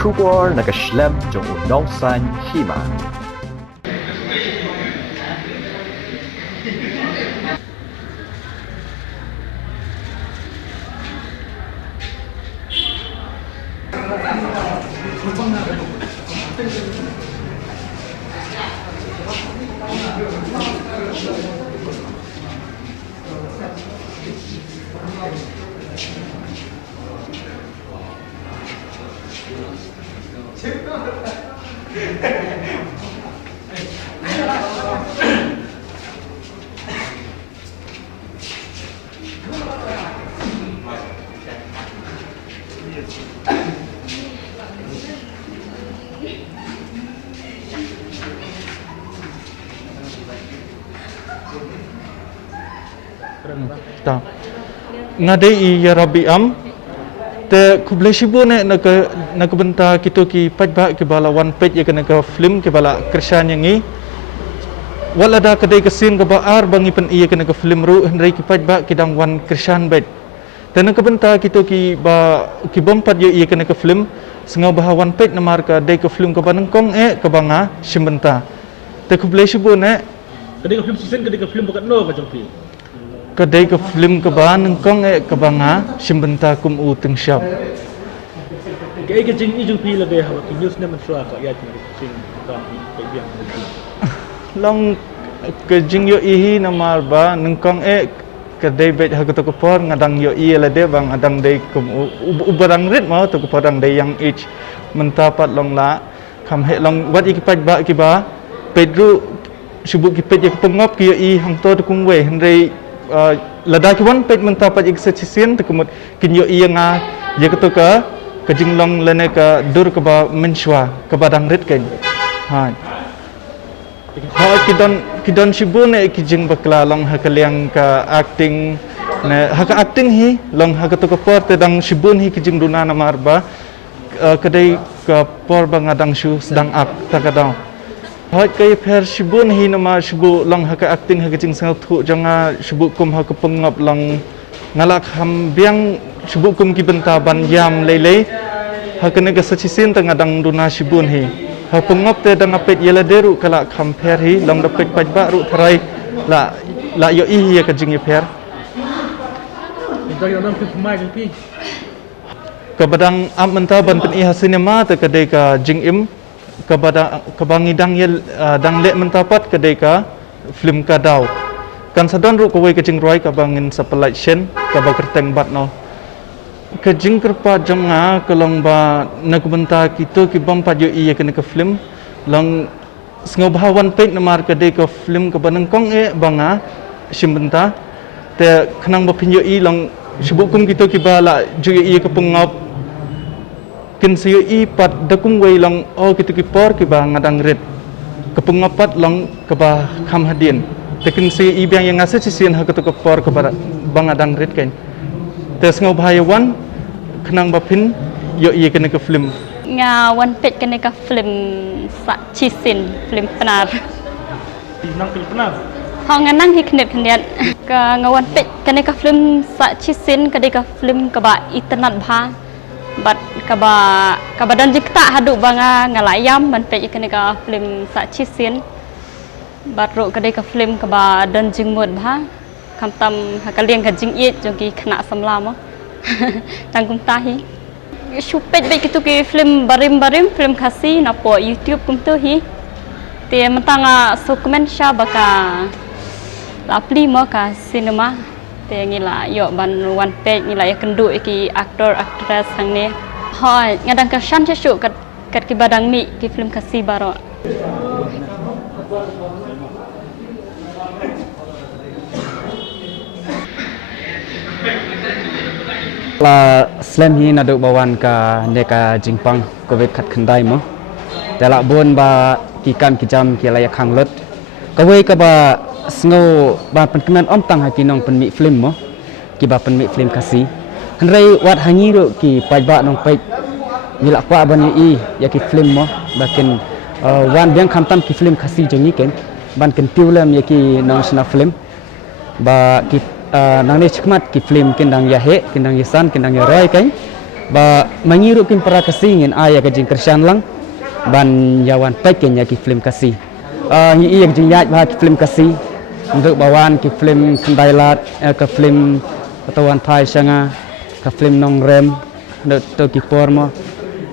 出国那个 Schlemm 中有农山戏嘛。Tak. Ngadai ya Rabbi am. Te kublai shibu nak benta kita ki pajbak ke bala one page ya kena ke film ke bala kersan yang ni. Wala ada kedai kesin ke baar bangi pen iya kena ke film ru hendrai ki pajbak ki dang one kersan bed. Dan nak benta kita ki bompat ya iya kena ke film sengau bah one page namar ke dai ke film ke banengkong ke banga simbenta. Te kublai shibu nak kedai ke film season kedai ke film bukan no macam film. Kedai ke film ke bahan kong ke banga simbenta kum u teng shop. Kedai ke jing iju pi la deh hawa ki news ne man shua ka ya jing jing ka ke biang. Long ke jing yo ihi namar ba nengkong kedai bet ha to por ngadang yo i la de bang adang dei kum u barang rit mau to por dang dei yang ich mentapat long la kam he long wat ikipat ba ki ba pedru subuk ki pet ek pengop ki yo i hang to kum we hendrei lada ki wan pet mentapat ik secisian tekemut kin yo i nga ye ketuka ke jinglong lene ke dur ke ba menshwa ke badang rit ken ha kidon shibun ki jing bakla long ha kaliang ka acting ne ha ka acting hi long ha ketuka por te dang shibun hi ki jing duna namar ba kedai ke por bangadang shu sedang ak takadau Hoi kaya per shibun hi nama shibu long haka acting haka jing sangat thu janga shibu kum haka pengap long ngalak ham biang shibu kum ki benta ban yam lele haka nega sachisin tengah dang duna shibun hi ha pengap te dang apet yela deru kala kham per hi long dapet pajba ru tharai la yo i hi ka jing per Jadi orang film mai jing pi. Kabadang am menta ban pen i ha cinema te kadai ka jing im kebangi dang yel dang lek mentapat kedai ka film kadau kan sadon ru kawai kecing roi ka bangin supply chain ka ba kerteng bat no kejing kerpa janga kelong ba nak benta kita ki bompat yo iya kena ke film long sngo bahawan pet namar kedai ka film ka banengkong banga simbenta te khnang ba pin yo i long sibukum kita ki bala ju iya ka pengop kin siyo i pat dakung wei long kita ki por ki ba ngadang red kepengapat long ke ba kham hadin tekin siyo i biang yang ngase sisian ha ketu ke por ke ba ngadang red kan tes ngau bahayawan kenang ba pin yo i kena ke film nga one page kena ke film sa chisin film penar Nang film penar. Hong nang hi knet ke nga one page kena ke film sa chisin kena ke film ke ba internet ba bat kaba dan jikta hadu banga ngalayam ban pe ikene ka film sa chisin bat ro kadai ka film kaba dan jingmut bha kam tam hakaliang ka jing it jogi khna samlam tangkum tahi supet be kitu ki film barim film khasi na po youtube kum tu hi te mentanga dokumen sha baka lapli mo ka cinema te ngila yo ban one page ngila ya kendu ki aktor aktris hang ne hoi ngadang ka shan chesu kat ki badang mi ki film kasi baro la slam hi na do bawan ka neka jingpang covid khat khandai mo tela bon ba ki kam ki jam ki la ya khang lot ka we ka ba sngo ba penkenan om tang ha ki nong pen mi film mo ki ba pen mi film kasi hanrei wat hangi ro ki pajba nong pai nila kwa ban i ya ki film mo bakin wan biang kham tam ki film kasi jongi ken ban ken tiulam ya ki national film ba ki nang ne chikmat ki film kendang ya he kendang ya san kendang ya roi kan ba mangirukin para kasingin aya ka jing kersan lang ban yawan pekin ya ki film kasih ngi yang jing yat ba ki film kasih untuk bawan ki film kendailat ke film tawan pai sanga ke film nong rem to ki pormo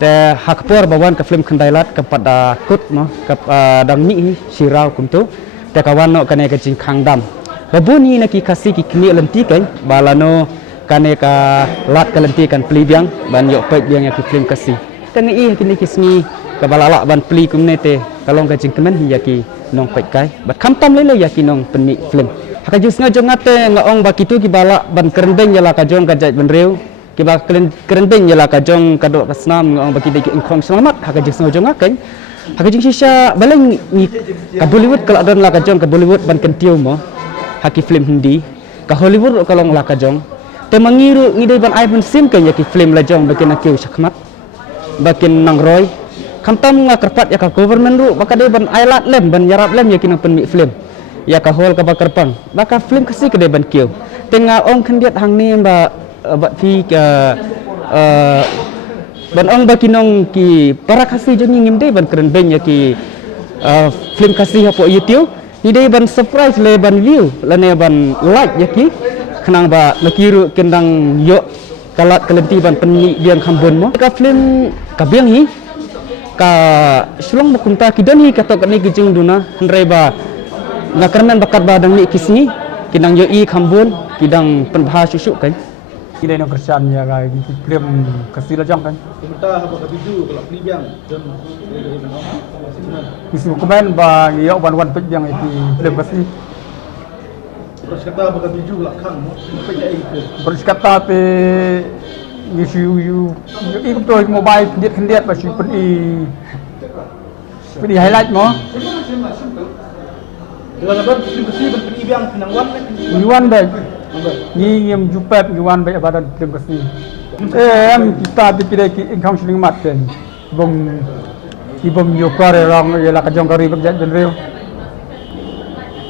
te hakpor bawan ke film kendailat kepada kut mo ke dang mi sirau kumtu te kawan no kane ke jing khang dam babuni na ki kasih ki kni lenti kan balano kane ka lat kalenti kan pli biang ban yo pek biang ya ki film kasih kan i kini kisni ka balala ban pli kumne te kalong ka jing kemen ya ki nong pek kai bat kham tam le ya ki nong penni film haka jus nga jongate nga ong bakitu ki bala ban kerendeng ya la ka jong ka jait ban reu ki ba kerendeng ya la ka jong ka do kasnam nga ong bakide ki ingkong selamat haka jus nga jong aken haka jing sisa baleng ni ka Bollywood kala don la ka jong ka Bollywood ban kentiu mo haki film Hindi ka Hollywood kalong la ka jong te mangiru ngidai ban ai ban sim kan ya ki film la jong bakin akiu sakmat bakin nang roy kamtam nga kerpat ya ka government ru bakade ban ai lat lem ban yarap lem ya kinang penmi film ya ka hol ka bakar pang baka film kasi kede ban kiu tenga ong khendiat hang ni ba ba fi ka ban ong bakinong ki para kasi jong ngim dei ban keren ben ya ki film kasi hapo YouTube ni dei ban surprise le ban view lane ban like ya ki kenang ba nakiru kendang yo kalat kelenti ban penni biang khambon mo ka film ka biang hi ka sulong bukunta kidan hi katok ni kijing duna hendrai ba ngakarmen bakat ba dang ni kisni kinang yo i khambon kidang penbha susuk kan Ini yang kerjaan ya kayak film kasih lajang kan. Kita apa kabiju kalau beli biang dan Isu komen bang iya wan pejang itu film kasih. terus kata apa kabiju belakang apa jadi itu. Terus kata pe isu ikut tuh mobile kendiat masih pedi highlight mo. Dengan apa film kasih beli biang penangwan kan. Yuan baik. Ni yang jupat yuan baik badan film kasih. Kita dikira income shilling mat kan. Ibom yokare rong ya la kajong kari berjat jenreu.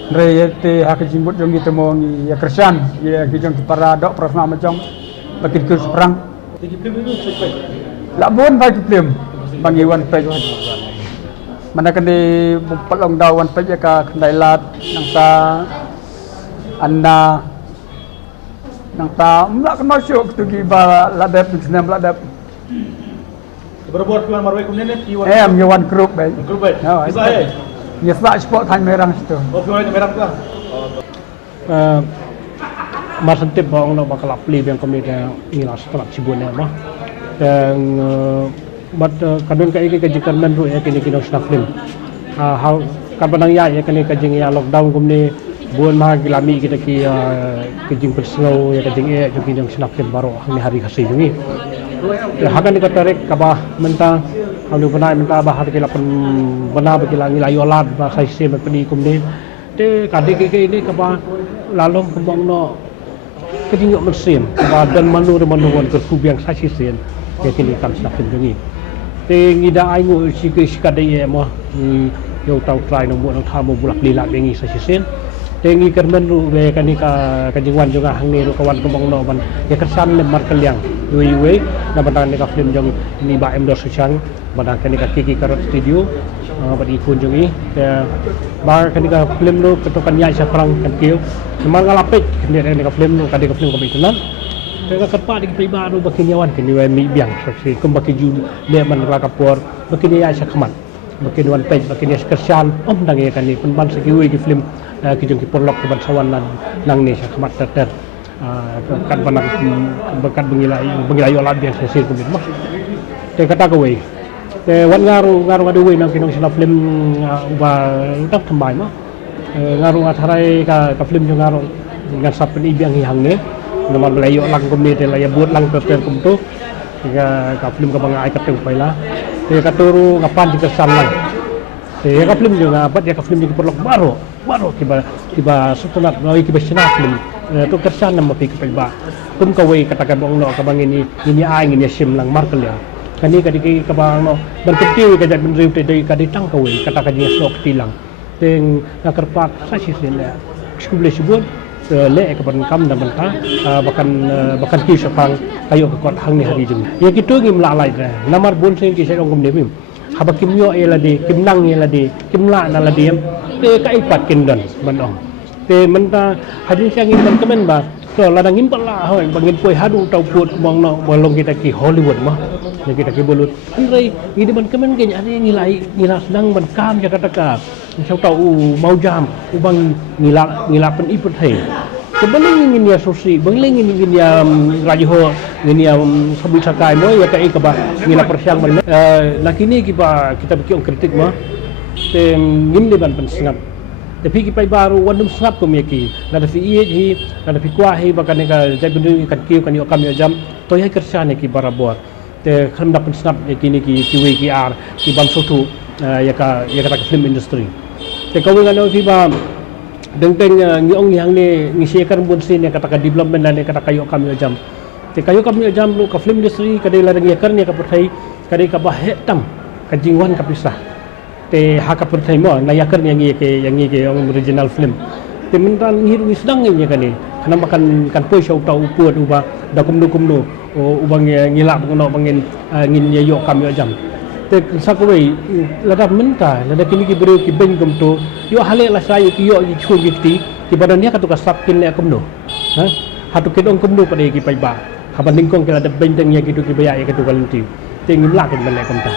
Re te hak jimbut jong kita mo ni ya kersan ya kijong para dok prasna macam bakin kurs perang. Jadi film itu sampai. Labon bagi film bang yuan baik. Mana kan di pelong dawan baik ka kendailat nang ta anda nang ta mlak masuk tu gi ba ladap senam ladap. Berbuat film marwai kemudian ni Yuan group baik. Grup baik. Bisa ya. Ya sebab sport tan merang situ. Oh film itu merah tu. Masantip bang nak bakal play yang kami dah inilah setelah cibuan mah dan kadang kaya kajikan menru ya kini kini sudah film hal kadang ya kini kajing ya lockdown kami buan mah gilami kita ki kajing perslow ya kajing ya juga yang sudah film baru hari kasih ini hakan dikatarik kabah mentang kalau benar mentah bah hari kita pun benar bagi lagi layolat bahasa Islam berpedi kami de kadik ini kabah lalu kembang no ketinggian mesin dan manu wan kerkubiang sasisen ya kini kan snakin dengi tengi da aingu sikadai mo yo tau try no mo thamu bulak lila bengi sasisen tengi kermen ru be kani ka kajingwan juga hangni ru kawan kembang no ban ya kersan le markeliang we na badan ka film jong ni ba em do susang badan kani ka kiki karot studio bagi kunjungi bar kani ka film ru ketukan ya saprang kan kieu memang ngalapik kani ka film ru kadi ka film ka bitunan Tengah kerpa di pribadi baru bagi nyawan kini mi biang saksi kembaki ju le man la kapor bagi ni asa khamat bagi wan pej bagi ni kersan dang ya kani pun ban segi di film kijung ki porlok ke ban sawan nang ni sa khamat ter kan banang bekat bengilai olat biang saksi ku mah te kata ko we te wan ngaru ngadu we nang kinong sila film ba tak thambay mah ngaru atharai ka film ju ngaru ngan sapen ibiang hi hangne naman belayo lang kumite laya buat lang ter kumto ka film ka mga ay kateng paila ya katuru ngapan di kesan lang ya ka film juga apat ya ka film juga perlok baru tiba sutunat noi tiba sina film to kesan na mapi ka ba kum ka way katakan bong no ka bang ini ay ini sim lang markel ya kani ka di ka bang no ban ketiwi ka jat benriu te ka di tang ka way kata ka di slok tilang teng na kerpat sa sisin ya skuble sibun le ke ban kam dan banta bahkan ki sapang kayo ke kot hang ni hari jung ye kitu ngim la lai da namar bon sen ki sedong kum demim haba kim yo elade kim nang elade kim la na la dem te ka ipat kin dan ban ong te menta hadin sang ngim ban kemen ba to la dang ngim pala hoi bangin poi hadu tau put mong no bolong kita ki Hollywood mah ni kita ki bulut andai ngidi ban kemen ke ade ngila sedang ban kam Jakarta sau tau mau jam ubang ngila pen iput hai sebenarnya ingin ya sosi bangling ingin ya rajo ingin ya sabit sakai mo ya kai ka ba ngila persiang ban nakini kita bikin kritik mah te ngim de ban pensngap tapi kita baru wandum sngap ko meki la da fi hi la da fi kwa hi bakan ka jabun kan kiu kan yo kam yo jam to ya kersane ki barabor te kham da pensngap kini ki wi ki ar ki ban sotu ya ka film industry te kau ngano fi ba dengteng ngiong yang ni ngisikan bun sin ya kata development dan kata kayo kami jam te kayo kami jam lu ka film industry kadai la ngi karnya ka perthai kadai ka ba hetam ka jingwan ka pisah te ha ka perthai mo na yakar yang ngi ke original film te mentan hiru sedang ni kan ni kana makan kan poi show tau puat uba da kum no ubang ngilak ngono bangin ngin yo kami jam te sakoi lada menta lada kini ki beri ki ben gum to yo hale la sai ki yo ki chu ki badan dia katu ka sap kin le kum no ha hatu ki dong kum no pade ki pai ba ha ban ning kong ki lada ben teng ya ki tu ki baya ki tu kalanti te ngim la kin ban le kum ta